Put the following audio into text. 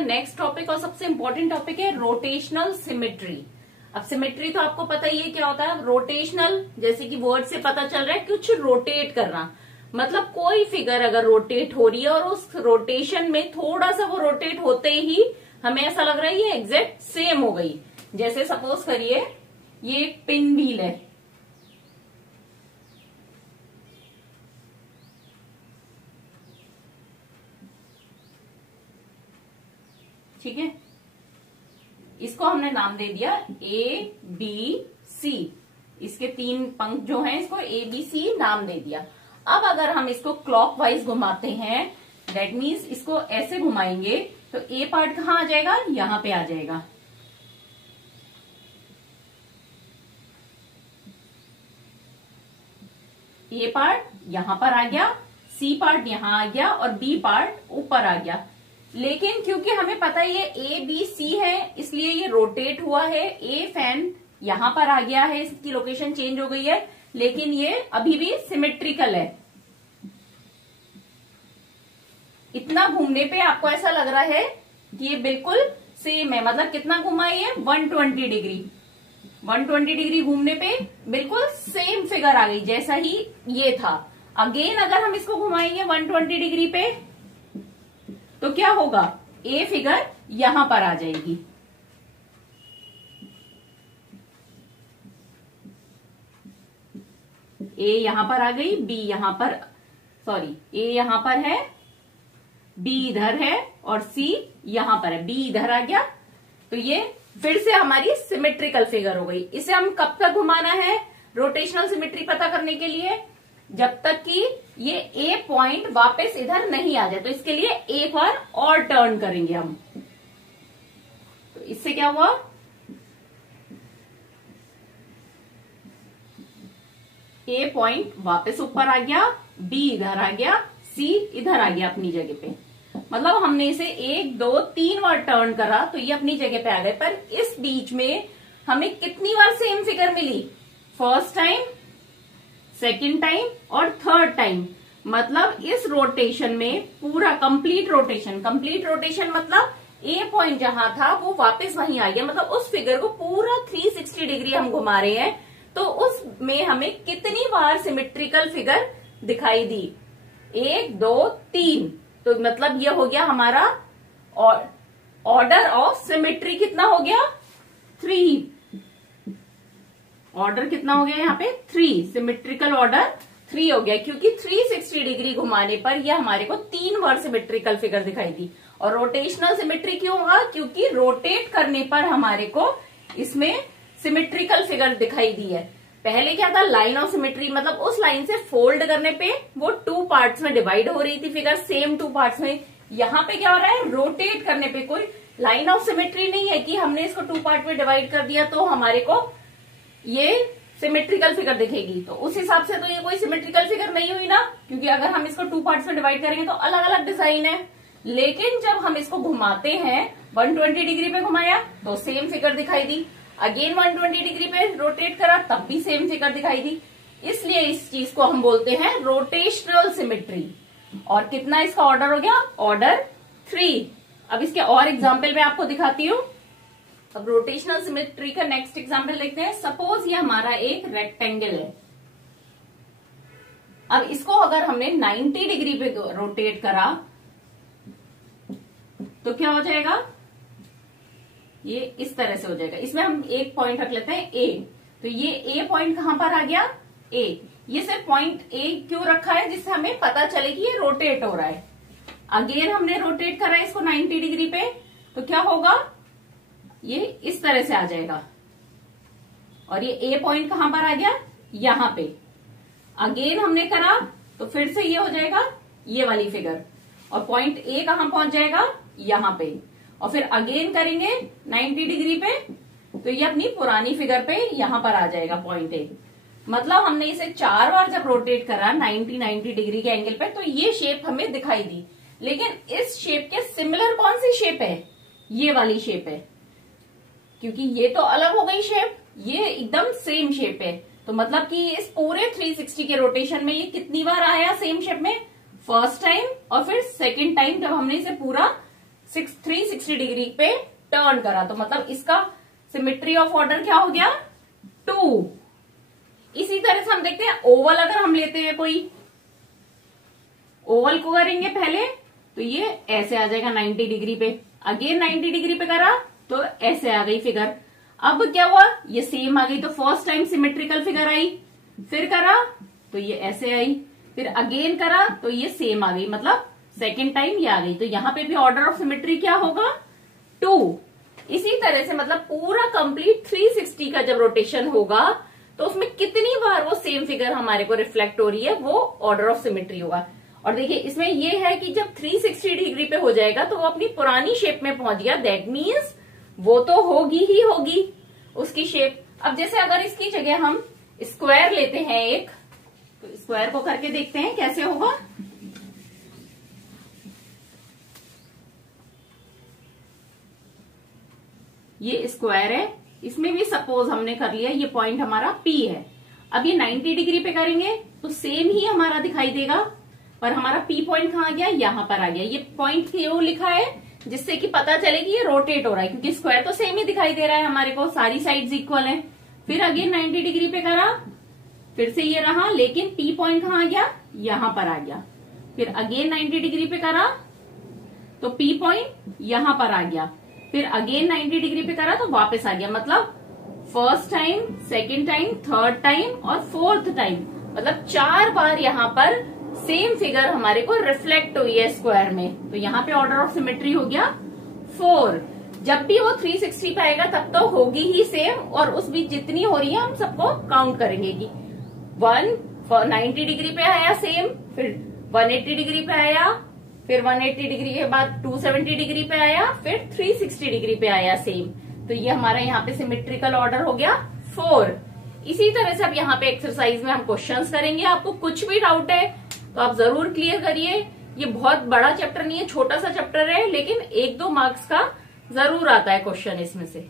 Next topic और सबसे important topic है रोटेशनल सिमेट्री। अब सिमेट्री तो आपको पता ही है क्या होता है। रोटेशनल जैसे कि वर्ड से पता चल रहा है कुछ रोटेट करना, मतलब कोई फिगर अगर रोटेट हो रही है और उस रोटेशन में थोड़ा सा वो रोटेट होते ही हमें ऐसा लग रहा है ये एग्जैक्ट सेम हो गई। जैसे सपोज करिए ये एक पिन व्हील है, ठीक है, इसको हमने नाम दे दिया ए बी सी। इसके 3 पंख जो हैं इसको ए बी सी नाम दे दिया। अब अगर हम इसको क्लॉकवाइज घुमाते हैं, दैट मीन्स इसको ऐसे घुमाएंगे तो ए पार्ट कहाँ आ जाएगा, यहां पे आ जाएगा। ए पार्ट यहां पर आ गया, सी पार्ट यहां आ गया और बी पार्ट ऊपर आ गया। लेकिन क्योंकि हमें पता है ये ए बी सी है इसलिए ये रोटेट हुआ है। ए फैन यहां पर आ गया है, इसकी लोकेशन चेंज हो गई है, लेकिन ये अभी भी सिमेट्रिकल है। इतना घूमने पे आपको ऐसा लग रहा है कि ये बिल्कुल सेम है। मतलब कितना घुमा है, 120 डिग्री। 120 डिग्री घूमने पे बिल्कुल सेम फिगर आ गई जैसा ही ये था। अगेन अगर हम इसको घुमाएंगे 120 डिग्री पे तो क्या होगा, ए फिगर यहां पर आ जाएगी। ए यहां पर आ गई, बी यहां पर, सॉरी ए यहां पर है, बी इधर है और सी यहां पर है, बी इधर आ गया। तो ये फिर से हमारी सिमेट्रिकल फिगर हो गई। इसे हम कब तक घुमाना है रोटेशनल सिमेट्री पता करने के लिए, जब तक कि ये ए पॉइंट वापस इधर नहीं आ जाए। तो इसके लिए एक बार और टर्न करेंगे हम। तो इससे क्या हुआ, ए पॉइंट वापस ऊपर आ गया, बी इधर आ गया, सी इधर आ गया अपनी जगह पे। मतलब हमने इसे 1 2 3 बार टर्न करा तो ये अपनी जगह पे आ गए। पर इस बीच में हमें कितनी बार सेम फिगर मिली, फर्स्ट टाइम, सेकेंड टाइम और थर्ड टाइम। मतलब इस रोटेशन में पूरा कंप्लीट रोटेशन मतलब ए पॉइंट जहां था वो वापस वहीं आ गया। मतलब उस फिगर को पूरा 360 डिग्री हम घुमा रहे हैं। तो उसमें हमें कितनी बार सिमेट्रिकल फिगर दिखाई दी, 1 2 3। तो मतलब ये हो गया हमारा ऑर्डर ऑफ सिमेट्री कितना हो गया, 3। ऑर्डर कितना हो गया यहाँ पे, 3। सिमेट्रिकल ऑर्डर 3 हो गया, क्योंकि 360 डिग्री घुमाने पर यह हमारे को 3 बार सिमेट्रिकल फिगर दिखाई दी। और रोटेशनल सिमेट्री क्यों होगा, क्योंकि रोटेट करने पर हमारे को इसमें सिमेट्रिकल फिगर दिखाई दी है। पहले क्या था, लाइन ऑफ सिमेट्री, मतलब उस लाइन से फोल्ड करने पे वो 2 पार्ट्स में डिवाइड हो रही थी फिगर, सेम 2 पार्ट्स में। यहाँ पे क्या हो रहा है, रोटेट करने पे कोई लाइन ऑफ सिमेट्री नहीं है कि हमने इसको 2 पार्ट में डिवाइड कर दिया तो हमारे को ये सिमेट्रिकल फिगर दिखेगी। तो उस हिसाब से तो ये कोई सिमेट्रिकल फिगर नहीं हुई ना, क्योंकि अगर हम इसको 2 पार्ट्स में डिवाइड करेंगे तो अलग अलग डिजाइन है। लेकिन जब हम इसको घुमाते हैं, 120 डिग्री पे घुमाया तो सेम फिगर दिखाई दी, अगेन 120 डिग्री पे रोटेट करा तब भी सेम फिगर दिखाई दी। इसलिए इस चीज को हम बोलते हैं रोटेशनल सिमेट्री। और कितना इसका ऑर्डर हो गया, ऑर्डर 3। अब इसके और एग्जाम्पल मैं आपको दिखाती हूँ। अब रोटेशनल सिमेट्री का नेक्स्ट एग्जाम्पल देखते हैं। सपोज ये हमारा एक रेक्टेंगल है। अब इसको अगर हमने 90 डिग्री पे रोटेट करा तो क्या हो जाएगा, ये इस तरह से हो जाएगा। इसमें हम एक पॉइंट रख लेते हैं ए। तो ये ए पॉइंट कहां पर आ गया, ए। ये सिर्फ पॉइंट ए क्यों रखा है, जिससे हमें पता चले कि ये रोटेट हो रहा है। अगेन हमने रोटेट करा इसको 90 डिग्री पे तो क्या होगा, ये इस तरह से आ जाएगा। और ये ए पॉइंट कहां पर आ गया, यहां पे। अगेन हमने करा तो फिर से ये हो जाएगा ये वाली फिगर, और पॉइंट ए कहां पहुंच जाएगा, यहां पे। और फिर अगेन करेंगे 90 डिग्री पे तो ये अपनी पुरानी फिगर पे यहां पर आ जाएगा पॉइंट ए। मतलब हमने इसे 4 बार जब रोटेट करा 90 डिग्री के एंगल पे तो ये शेप हमें दिखाई दी। लेकिन इस शेप के सिमिलर कौन सी शेप है, ये वाली शेप है, क्योंकि ये तो अलग हो गई शेप, ये एकदम सेम शेप है। तो मतलब कि इस पूरे 360 के रोटेशन में ये कितनी बार आया सेम शेप में, फर्स्ट टाइम और फिर सेकंड टाइम जब हमने इसे पूरा 360 डिग्री पे टर्न करा, तो मतलब इसका सिमेट्री ऑफ ऑर्डर क्या हो गया? 2। इसी तरह से हम देखते हैं ओवल, अगर हम लेते हैं कोई ओवल को करेंगे पहले, तो ये ऐसे आ जाएगा 90 डिग्री पे, अगेन 90 डिग्री पे करा तो ऐसे आ गई फिगर। अब क्या हुआ? ये सेम आ गई, तो फर्स्ट टाइम सिमेट्रिकल फिगर आई, फिर करा तो ये ऐसे आई, फिर अगेन करा तो ये सेम आ गई, मतलब सेकेंड टाइम ये आ गई। तो यहाँ पे भी ऑर्डर ऑफ सिमेट्री क्या होगा? 2। इसी तरह से मतलब पूरा कंप्लीट 360 का जब रोटेशन होगा तो उसमें कितनी बार वो सेम फिगर हमारे को रिफ्लेक्ट हो रही है, वो ऑर्डर ऑफ सिमेट्री होगा। और देखिए इसमें ये है कि जब 360 डिग्री पे हो जाएगा तो वो अपनी पुरानी शेप में पहुंच गया, दैट मीन्स वो तो होगी ही होगी उसकी शेप। अब जैसे अगर इसकी जगह हम स्क्वायर लेते हैं एक, तो स्क्वायर को करके देखते हैं कैसे होगा। ये स्क्वायर है, इसमें भी सपोज हमने कर लिया ये पॉइंट हमारा P है। अब ये 90 डिग्री पे करेंगे तो सेम ही हमारा दिखाई देगा, पर हमारा P पॉइंट कहाँ गया? यहाँ पर आ गया। ये पॉइंट क्यों लिखा है? जिससे कि पता चले कि ये रोटेट हो रहा है, क्योंकि स्क्वायर तो सेम ही दिखाई दे रहा है हमारे को, सारी साइड्स इक्वल है। फिर अगेन 90 डिग्री पे करा, फिर से ये रहा, लेकिन P पॉइंट कहाँ गया? यहाँ पर आ गया। फिर अगेन 90 डिग्री पे करा तो P पॉइंट यहाँ पर आ गया, फिर अगेन 90 डिग्री पे करा तो वापस आ गया। मतलब first time, second time, third time और फोर्थ टाइम, मतलब 4 बार यहाँ पर सेम फिगर हमारे को रिफ्लेक्ट हुई है स्क्वायर में। तो यहाँ पे ऑर्डर ऑफ सिमेट्री हो गया 4। जब भी वो 360 पे आएगा तब तो होगी ही सेम, और उस बीच जितनी हो रही है हम सबको काउंट करेंगे कि 90 डिग्री पे आया सेम, फिर 180 डिग्री पे आया, फिर 180 डिग्री के बाद 270 डिग्री पे आया, फिर 360 डिग्री पे आया सेम। तो ये हमारा यहाँ पे सिमेट्रिकल ऑर्डर हो गया 4। इसी तरह से अब यहाँ पे एक्सरसाइज में हम क्वेश्चंस करेंगे। आपको कुछ भी डाउट है तो आप जरूर क्लियर करिए। ये बहुत बड़ा चैप्टर नहीं है, छोटा सा चैप्टर है, लेकिन 1-2 मार्क्स का जरूर आता है क्वेश्चन इसमें से।